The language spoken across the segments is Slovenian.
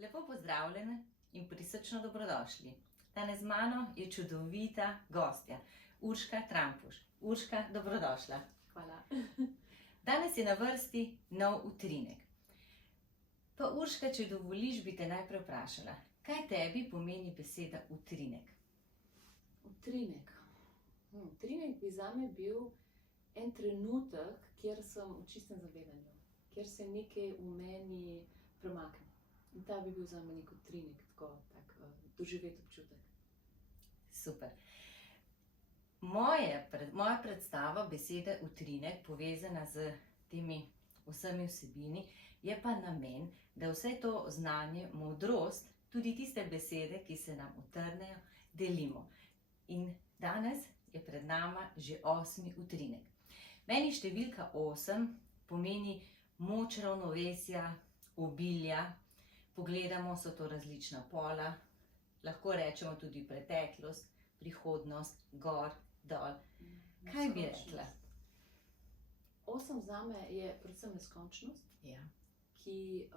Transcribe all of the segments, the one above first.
Lepo pozdravljeni in prisrčno dobrodošli. Danes z mano je čudovita gostja, Urška Trampuš. Urška, dobrodošla. Hvala. Danes je na vrsti nov utrinek. Pa Urška, če dovoliš, bi te najprej vprašala, kaj tebi pomeni beseda utrinek? Utrinek. Utrinek bi zame bil en trenutek, kjer sem v čistem zavedanju, kjer se nekaj v meni premakne. In ta bi bil zame nek utrinek, tak doživet občutek. Super. Moja predstava besede utrinek, povezana z temi vsemi vsebini, je pa namen, da vse to znanje, modrost, tudi tiste besede, ki se nam utrnejo, delimo. In danes je pred nama že 8. utrinek. Meni številka 8 pomeni moč ravnovesja, obilja. Pogledamo, so to različna pola, lahko rečemo tudi preteklost, prihodnost, gor, dol. Kaj bi rekla? 8 zame je predvsem neskončnost, Ja. ki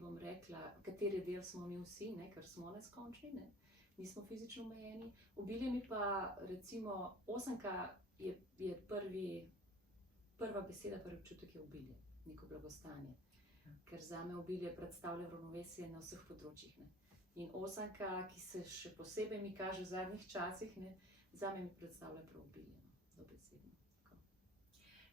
bom rekla, kateri del smo mi vsi, ne, ker smo neskončni, ne, nismo fizično omejeni. Obilje mi pa, recimo, 8 je prva beseda, prvi občutek je obilje, neko blagostanje. Ker zame obilje predstavlja ravnovesje na vseh področjih. Ne. In 8, ki se še posebej mi kaže v zadnjih časih, ne, zame mi predstavlja prav obilje, dobesedno.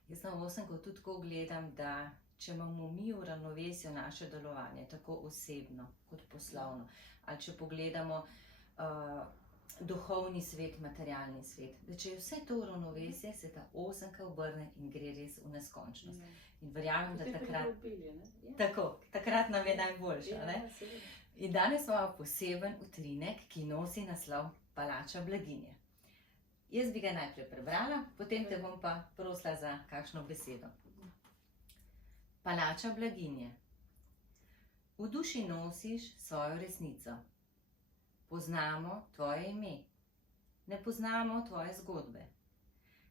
Jaz na 8 tudi tako gledam, da če imamo mi v ravnovesju naše delovanje, tako osebno kot poslovno, ali če pogledamo duhovni svet, materialni svet, da če je vse to v ravnovesje, se ta 8 obrne in gre res v neskončnost. In verjamem, da takrat nam je najboljše. In danes imamo poseben utrinek, ki nosi naslov Palača blaginje. Jaz bi ga najprej prebrala, potem te bom pa prosila za kakšno besedo. Palača blaginje. V duši nosiš svojo resnico. Poznamo tvoje ime. Ne poznamo tvoje zgodbe.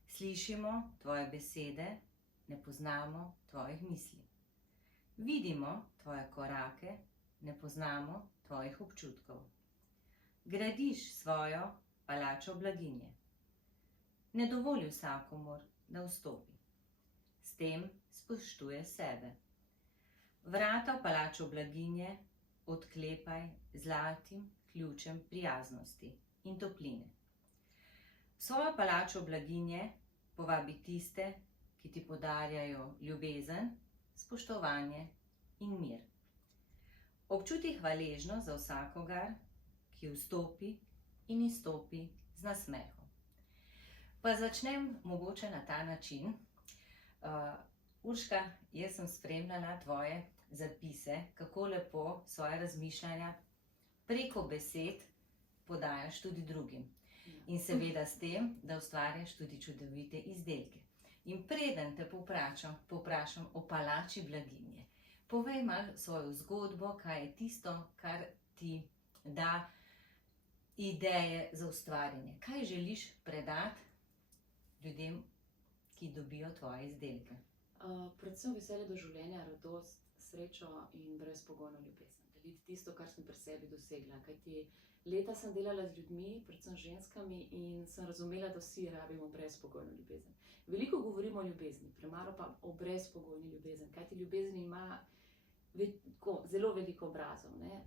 Slišimo tvoje besede, ne poznamo tvojih misli. Vidimo tvoje korake, ne poznamo tvojih občutkov. Gradiš svojo palačo blaginje. Ne dovoli vsakomur, da vstopi. S tem spoštuje sebe. Vrata v palačo blaginje odklepaj zlatim ključem prijaznosti in topline. V svojo palačo blaginje povabi tiste, ki ti podarjajo ljubezen, spoštovanje in mir. Občuti hvaležnost za vsakogar, ki vstopi in izstopi z nasmehom. Pa začnem mogoče na ta način. Urška, jaz sem spremljala tvoje zapise, kako lepo svoje razmišljanja preko besed podajaš tudi drugim. In seveda s tem, da ustvarjaš tudi čudovite izdelke. In preden te povprašam o palači blaginje, povej malo svojo zgodbo, kaj je tisto, kar ti da ideje za ustvarjanje. Kaj želiš predati ljudem, ki dobijo tvoje izdelke? Predvsem veselje do življenja, radost, srečo in brezpogojno ljubezen. Deliti tisto, kar sem pri sebi dosegla. Kajti leta sem delala z ljudmi, predvsem ženskami, in sem razumela, da vsi rabimo brezpogojno ljubezen. Veliko govorimo o ljubezni, premalo pa o brezpogojni ljubezen. Kajti ljubezen ima zelo veliko obrazov. Ne?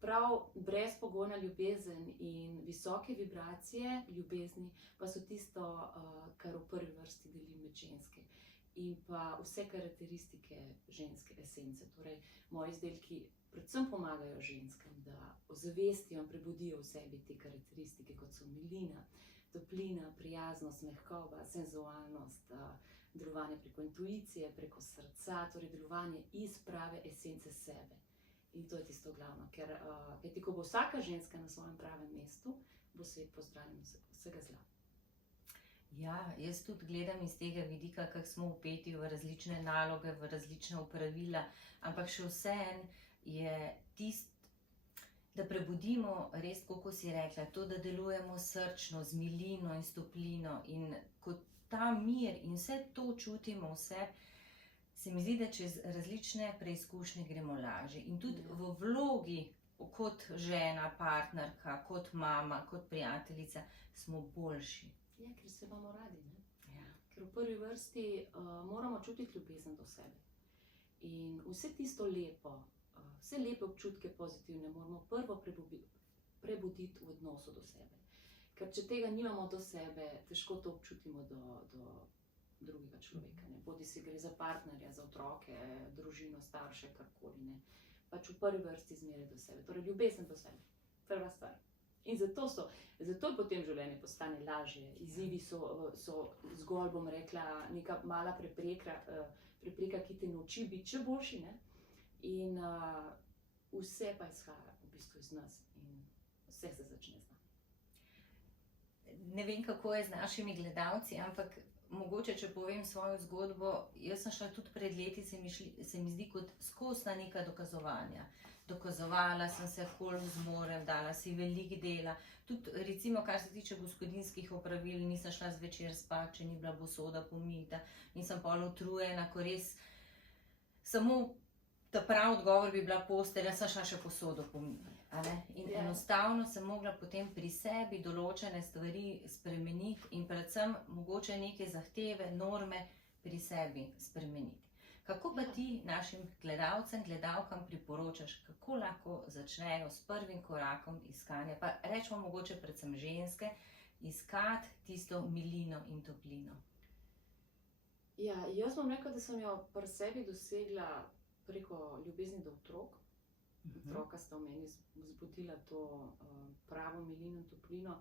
Prav brezpogojna ljubezen in visoke vibracije ljubezni pa so tisto, kar v prvi vrsti deli med ženske. In pa vse karakteristike ženske esence. Torej, moji izdelki predvsem pomagajo ženskam, da ozavestijo in prebudijo v sebi te karakteristike, kot so milina, toplina, prijaznost, mehkoba, senzualnost, delovanje preko intuicije, preko srca, torej delovanje iz prave esence sebe. In to je tisto glavno, ker ko bo vsaka ženska na svojem pravem mestu, bo svet pozdravljen vsega zla. Ja, jaz tudi gledam iz tega vidika, kako smo vpeti v različne naloge, v različna opravila, ampak še vseeno je da prebudimo res, kako si rekla, to, da delujemo srčno, z milino in s toplino, in ko ta mir in vse to čutimo v sebi, se mi zdi, da čez različne preizkušnje gremo lažje. In tudi Ja. v vlogi kot žena, partnerka, kot mama, kot prijateljica smo boljši. Ja, ker se imamo radi. Ne? Ja. Ker v prvi vrsti moramo čutiti ljubezen do sebe. In vse tisto lepo, vse lepe občutke pozitivne moramo prvo prebuditi v odnosu do sebe. Ker če tega nimamo do sebe, težko to občutimo do drugega človeka. Ne? Bodi si gre za partnerja, za otroke, družino, starše, karkoli. Ne? Pač v prvi vrsti zmeraj do sebe. Torej ljubezen do sebe. Prva stvar. In zato je potem življenje postane lažje. Izzivi so zgolj, bom rekla, neka mala prepreka, ki te nauči biti še boljši. Ne? In vse pa izhaja v bistvu iz nas in vse se začne z nami. Ne vem, kako je z našimi gledalci, ampak mogoče, če povem svojo zgodbo, jaz sem šla tudi pred leti, se mi zdi kot skosna neka dokazovanja. Dokazovala sem se, koliko zmorem, dala si veliko dela. Tudi recimo, kar se tiče gospodinjskih opravil, nisem šla zvečer spat, če ni bila posoda pomita. Nisem pol utrujena, ko res samo ta prav odgovor bi bila postelja, sem šla še posodo pomiti. In Ja. enostavno sem mogla potem pri sebi določene stvari spremeniti in predvsem mogoče neke zahteve, norme pri sebi spremeniti. Kako pa Ja. ti našim gledalcem, gledalkam priporočaš, kako lahko začnejo s prvim korakom iskanja, pa rečemo mogoče predvsem ženske, iskati tisto milino in toplino? Ja, jaz bom rekla, da sem jo pri sebi dosegla preko ljubezni do otrok. Otroka sta v meni vzbudila to pravo milino in toplino.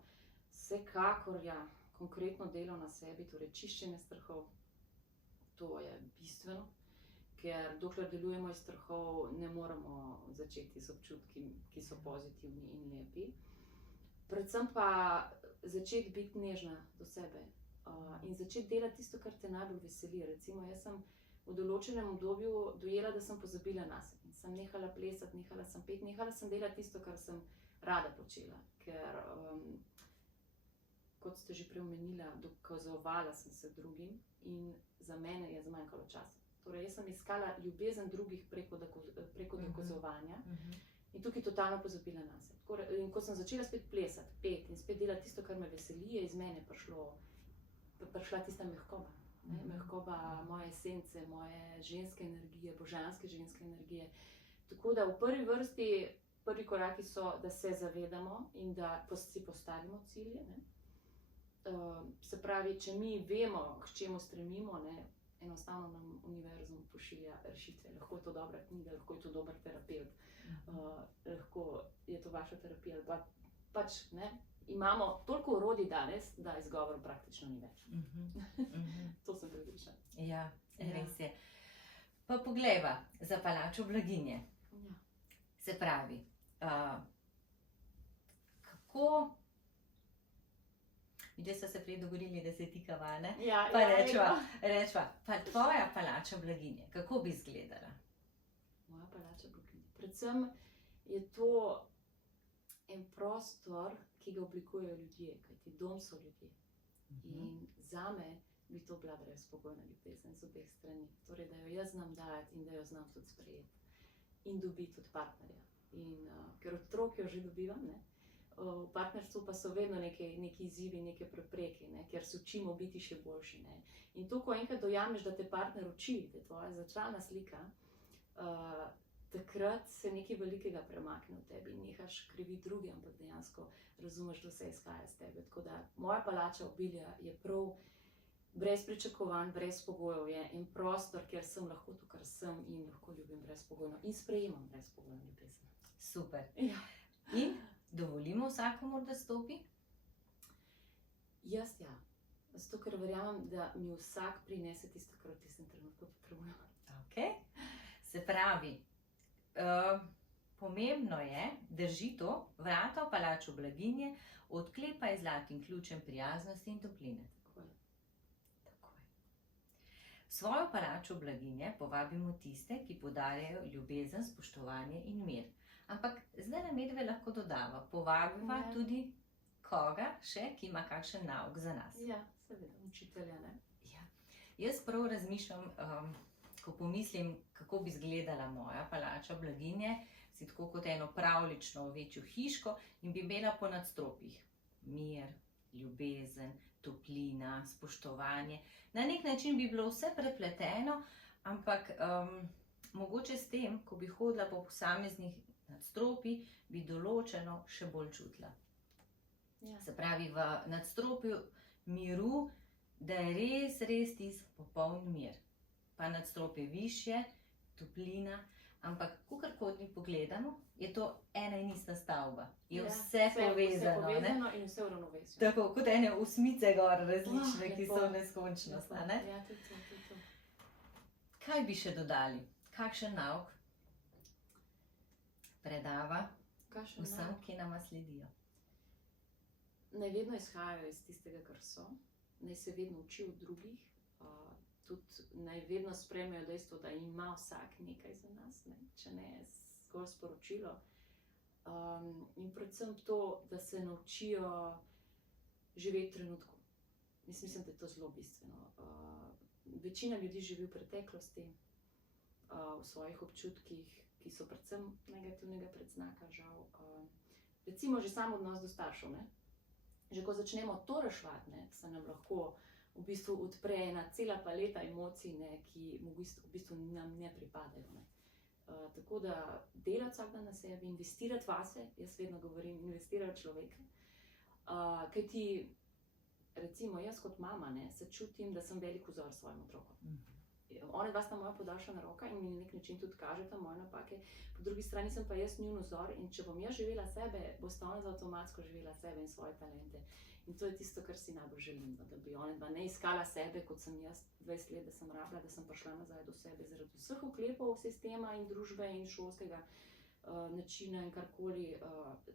Vsekakor, ja, konkretno delo na sebi, torej čiščenje strahov, to je bistveno, ker dokler delujemo iz strahov, ne moremo začeti s občutki, ki so pozitivni in lepi. Predvsem pa začeti biti nežna do sebe in začeti delati tisto, kar te najbolj veseli. Recimo, jaz sem v določenem obdobju dojela, da sem pozabila nase. In sem nehala plesati, nehala sem peti, nehala sem delati tisto, kar sem rada počela. Ker, kot ste že prej omenila, dokazovala sem se drugim in za mene je zmanjkalo časa. Torej, jaz sem iskala ljubezen drugih preko dokazovanja in tukaj totalno pozabila nase. In ko sem začela spet plesati, peti in spet delati tisto, kar me veseli, je iz mene prišla tista mehkoba. Mehkoba moje esence, moje ženske energije, božanske ženske energije. Tako da v prvi vrsti, prvi koraki so, da se zavedamo in da si postavimo cilje. Ne? Se pravi, če mi vemo, k čemu stremimo, ne, enostavno nam univerzum pošilja rešitve. Lahko je to dobra knjiga, lahko je to dober terapevt, lahko je to vaša terapija. Pač, ne, imamo toliko orodij danes, da izgovor praktično ni več. To sem prepričana. Ja, res je. Pa poglejva za palačo blaginje. Ja. Se pravi, kako... Ljudje so se prej dogovorili, da se tikava, ne? Ja, Pa rečva, pa tvoja palača blaginje, kako bi izgledala? Moja palača blaginje. Predvsem je to en prostor, ki ga oblikujejo ljudje, kajti dom so ljudje. In zame bi to bila brezpogojna ljubezen z obeh strani. Torej, da jo jaz znam dajati in da jo znam tudi sprejeti. In dobiti od partnerja. In ker otrok jo že dobivam, ne? V partnerstvu pa so vedno neki izzivi, neke prepreke, ne? Ker se učimo biti še boljši. Ne? In to, ko enkrat dojameš, da te partner uči, da je tvoja začalna slika, takrat se nekaj velikega premakne v tebi in nehaš kriviti druge, ampak dejansko razumeš, da vse izhaja iz tebe. Tako da moja palača obilja je prav brez pričakovanj, brez pogojev, je en prostor, kjer sem lahko to, kar sem in lahko ljubim brezpogojno in sprejemam brezpogojno ljubezen. Super. Ja. In dovolimo vsakomur, da stopi? Jaz ja. Zato, ker verjamem, da mi vsak prinese tisto, kar v tistem trenutku potrebujem. Ok. Se pravi, pomembno je, drži to, vrata v palačo blaginje odklepaj z zlatim ključem prijaznosti in topline. Tako je. V svojo palačo blaginje povabimo tiste, ki podarjajo ljubezen, spoštovanje in mir. Ampak zdaj nam medve lahko dodava, povabiva tudi koga še, ki ima kakšen nauk za nas. Ja, seveda, učitelja, ne? Ja. Jaz prav razmišljam, ko pomislim, kako bi izgledala moja palača blaginje, si tako kot eno pravlično večjo hiško in bi imela po nadstropjih mir, ljubezen, toplina, spoštovanje. Na nek način bi bilo vse prepleteno, ampak mogoče s tem, ko bi hodila po posameznih nadstropjih, bi določeno še bolj čutila. Ja. Se pravi, v nadstropju miru, da je res, res tisti popoln mir. Pa nadstropje višje, toplina, ampak kakorkoli mi pogledamo, je to ena in ista stavba. Je vse povezano. Vse povezano in vse v ravnovesju. Tako kot ene osmice gor različne, ki lepo. so neskončnost. Ne? Ja, tudi to. Kaj bi še dodali? Kakšen nauk predava Kakšen vsem, nauk? ki nama sledijo? Naj vedno izhajajo iz tistega, kar so, naj se vedno učijo od drugih, tudi naj vedno sprejmejo dejstvo, da ima vsak nekaj za nas, ne? Če ne zgolj sporočilo. In predvsem to, da se naučijo živeti v trenutku. Mislim, da je to zelo bistveno. Večina ljudi živi v preteklosti, v svojih občutkih, ki so predvsem negativnega predznaka, žal. Recimo že sam odnos do staršev, ne? Že ko začnemo to reševati, ne, se nam lahko v bistvu odpre ena cela paleta emocij, ne, ki v bistvu nam ne pripadajo. Ne. Tako da delati vsak dan na sebi, investirati vase, jaz vedno govorim, investirati v človeka. Kajti, recimo jaz kot mama, ne, se čutim, da sem velik vzor svojim otrokom. One dva sta moja podaljšana roka in mi na nek način tudi kažeta moje napake. Po drugi strani sem pa jaz njun vzor in če bom jaz živela sebe, bosta ona avtomatsko živela sebe in svoje talente. In to je tisto, kar si najbolj želim, da bi ona dva ne iskala sebe, kot sem jaz 20 let, da sem rabila, da sem prišla nazaj do sebe zaradi vseh uklepov sistema in družbe in šolskega načina in karkoli.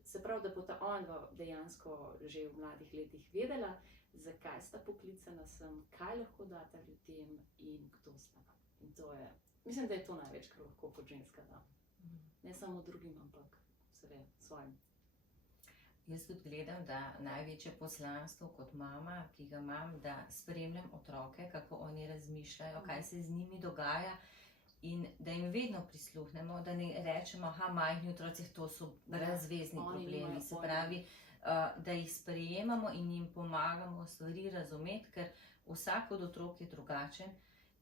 Se pravi, da bo ta ona dva dejansko že v mladih letih vedela, zakaj sta poklicana sem, kaj lahko data ljudem in kdo sta. In to je, mislim, da je to največ, kar lahko kot ženska da. Ne samo drugim, ampak seveda svojim. Jaz tudi gledam, da največje poslanstvo kot mama, ki ga imam, da spremljam otroke, kako oni razmišljajo, kaj se z njimi dogaja in da jim vedno prisluhnemo, da ne rečemo, majhni otroci, to so razvezni problemi. Se pravi, da jih sprejemamo in jim pomagamo stvari razumeti, ker vsak od otrok je drugačen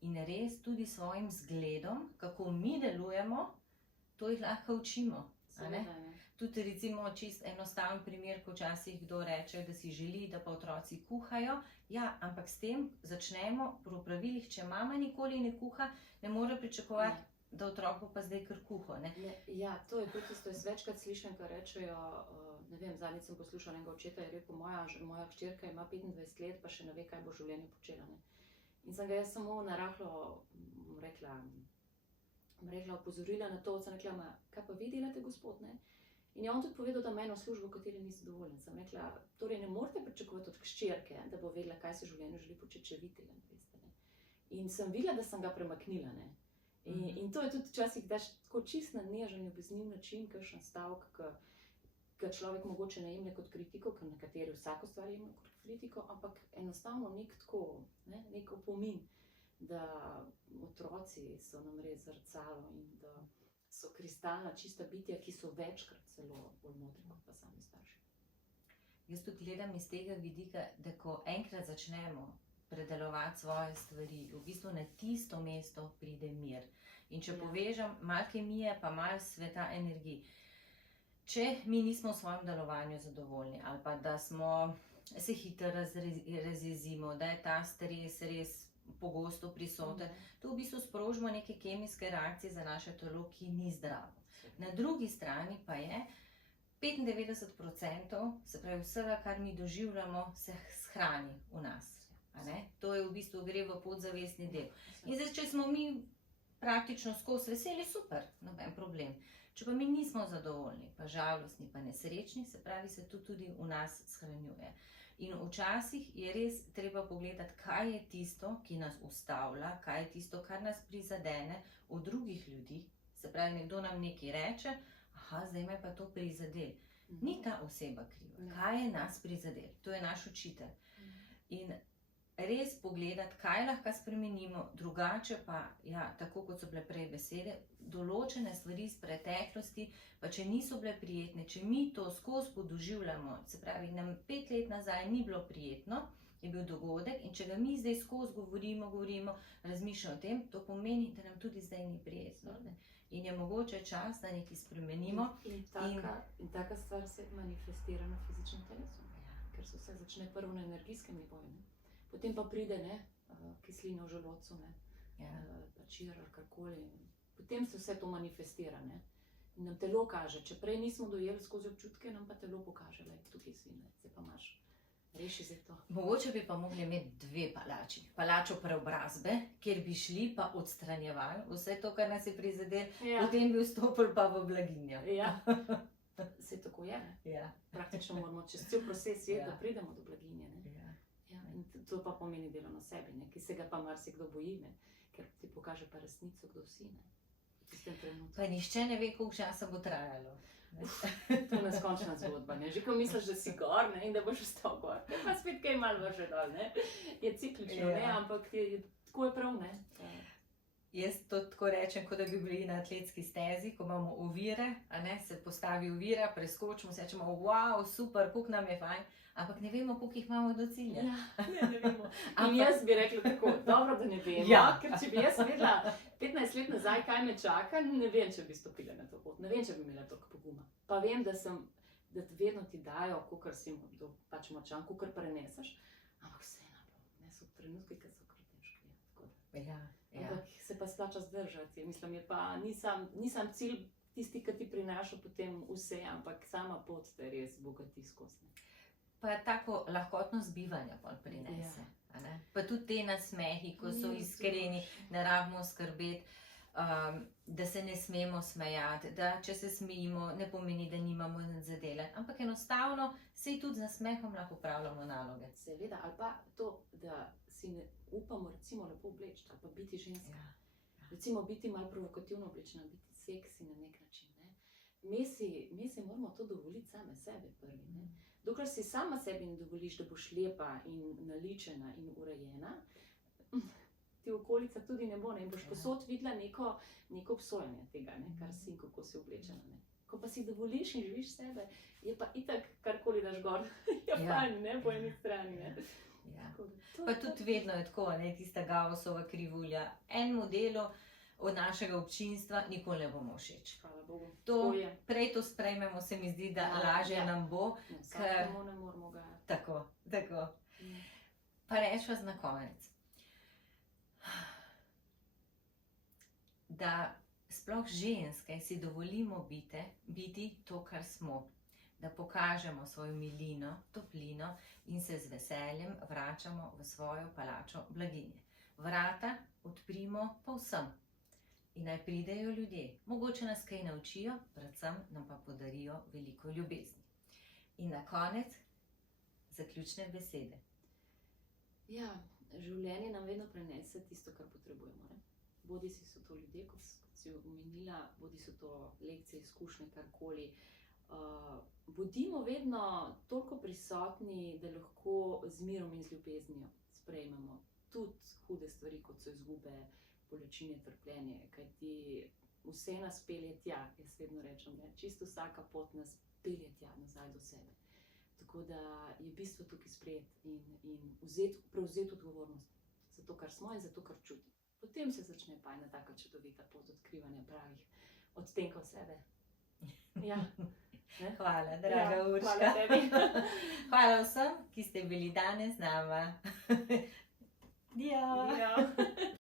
in res tudi svojim zgledom, kako mi delujemo, to jih lahko učimo. Tudi recimo čist enostaven primer, ko včasih kdo reče, da si želi, da pa otroci kuhajo. Ja, ampak s tem začnemo pri pravilih, če mama nikoli ne kuha, ne more pričakovati, da otrok bo pa zdaj kar kuho. Ja, to je tudi isto, jaz večkrat slišim, kar rečejo, ne vem, zadnjič sem poslušala enega očeta, je rekel, moja hčerka ima 25 let, pa še ne ve, kaj bo v življenju počela. Ne? In sem ga jaz samo narahlo rekla, opozorila na to, sem rekla, kaj pa vi delate, gospod, ne? In je on tudi povedal, da ima eno službo, v kateri ni zadovoljen. Sem rekla, torej ne morate pričakovati od hčerke, da bo vedela, kaj se v življenju želi početi, če vi tega ne veste. Ne? In sem videla, da sem ga premaknila. Ne? In to je tudi včasih daš tako čist na nežen, ljubezniv način, kakšen stavek, ki človek mogoče ne jemlje kot kritiko, ker nekateri vsako stvar jemlje kot kritiko, ampak enostavno nek opomin, da otroci so nam res zrcalo in da so kristalna, čista bitja, ki so večkrat celo bolj modri kot pa sami starši. Jaz tudi gledam iz tega vidika, da ko enkrat začnemo predelovati svoje stvari, v bistvu na tisto mesto pride mir. In če povežem malo kemije, pa malo sveta energij. Če mi nismo v svojem delovanju zadovoljni ali pa da se hitro razjezimo, da je ta stres res pogosto prisoten, to v bistvu sprožimo neke kemijske reakcije za naše telo, ki ni zdravo. Na drugi strani pa je 95%, se pravi vsega, kar mi doživljamo, se shrani v nas. To je v bistvu gre v podzavestni del. In zdaj, če smo mi praktično skozi veseli, super, noben problem. Če pa mi nismo zadovoljni, pa žalostni, pa nesrečni, se pravi, se to tudi v nas shranjuje. In včasih je res treba pogledati, kaj je tisto, ki nas ustavlja, kaj je tisto, kar nas prizadene od drugih ljudi. Se pravi, nekdo nam nekaj reče, zdaj me pa to prizadel. Ni ta oseba kriva. Kaj je nas prizadel? To je naš učitelj. In res pogledati, kaj lahko spremenimo, drugače pa, ja, tako kot so bile prej besede, določene stvari iz preteklosti, pa če niso bile prijetne, če mi to skozi podoživljamo, se pravi, nam 5 let nazaj ni bilo prijetno, je bil dogodek in če ga mi zdaj skozi govorimo, razmišljamo o tem, to pomeni, da nam tudi zdaj ni prijetno. Ne? In je mogoče čas, da nekaj spremenimo. In taka stvar se manifestira na fizičnem telesu, ker se vse začne prvo na energijskem nivoju, ne? Potem pa pride, ne, kislina v želodcu, ne, čir ali karkoli. Potem se vse to manifestira, ne. In nam telo kaže, če prej nismo dojeli skozi občutke, nam pa telo pokaže, le, tukaj si, ne, zdaj pa imaš. Reši se to. Mogoče bi pa mogli imeti 2 palači. Palačo preobrazbe, kjer bi šli pa odstranjevali vse to, kar nas je prizadelo, potem bi vstopili pa v blaginjo. Ja, se tako je, ne. Ja. Praktično moramo čez cel proces svet, da pridemo do blaginje, ne. Ja, in to pa pomeni delo na sebi, ne, ki se ga pa marsikdo boji, ne, ker ti pokaže pa resnico, kdo si, ne. V tistem trenutku. Pa nišče ne ve, koliko časa bo trajalo. To je neskončna zgodba, ne. Že ko misliš, da si gor, ne, in da boš ostal gor, pa spet kaj malo vrže dol, ne. Je ciklično, ne, ampak tako je prav, ne. Jaz to tako rečem, kot da bi bili na atletski stezi, ko imamo ovire, a ne, se postavi ovira, preskočimo, se rečemo, wow, super, koliko nam je fajn, ampak ne vemo, koliko jih imamo do cilja. Ja, ne vemo. In jaz bi rekla tako, dobro, da ne vemo, ker če bi jaz vedela 15 let nazaj, kaj me čaka, ne vem, če bi stopila na to pot, ne vem, če bi imela toliko poguma. Pa vem, da vedno ti dajo, kakor si pač močan, kakor preneseš, ampak vseeno, ne, so trenutki, ki so kar težki. Ampak se pa splača zdržati, mislim, je pa, nisem cilj tisti, ki ti prinaša potem vse, ampak sama pot te res bogati skozi. Pa tako lahkotno zbivanje pol prinese. Pa tudi te nasmehi, ko so iskreni, ne rabimo skrbeti, da se ne smemo smejati, da če se smejimo, ne pomeni, da nimamo nič za delati, ampak enostavno saj tudi z nasmehom lahko opravljamo naloge. Seveda, ali pa to, da si ne upamo recimo lepo obleči, ali pa biti ženska. Recimo biti malo provokativno oblečena, biti seksi na nek način, ne. Mi si moramo to dovoliti same sebe prvi, ne. Dokler si sama sebi ne dovoliš, da boš lepa in naličena in urejena, ti okolica tudi ne bo, ne, in boš posod videla neko obsojanje tega, ne, kar si in kako si oblečena, ne. Ko pa si dovoliš in živiš sebe, je pa itak karkoli daš gor, je fajn, ne, po eni strani, ne. Pa tudi vedno je tako, ne, tista Gaussova krivulja, enemu delu od našega občinstva nikoli ne bomo všeč. Hvala Bogu. Prej to sprejmemo, se mi zdi, da lažje nam bo. Vsakemu ne moramo ga. Tako. Pa rečva na konec, da sploh ženske si dovolimo biti to, kar smo. Da pokažemo svojo milino, toplino in se z veseljem vračamo v svojo palačo blaginje. Vrata odprimo povsem in naj pridejo ljudje. Mogoče nas kaj naučijo, predvsem nam pa podarijo veliko ljubezni. In na konec zaključne besede. Ja, življenje nam vedno prenese tisto, kar potrebujemo, ne. Bodisi so to ljudje, kot si omenila, bodisi so to lekcije, izkušnje, karkoli. Bodimo vedno toliko prisotni, da lahko z mirom in z ljubeznijo sprejmemo tudi hude stvari, kot so izgube, bolečine, trpljenje, kajti vse nas pelje tja, jaz vedno rečem, ne, čisto vsaka pot nas pelje tja nazaj do sebe. Tako da je bistvo tukaj sprejeti in prevzeti odgovornost za to, kar smo in za to, kar čutimo. Potem se začne pa ena taka čudovita pot odkrivanja pravih odtenkov sebe. Ja. Hvala, draga Urška. Hvala tebi. Hvala vsem, ki ste bili danes z nama. Dio.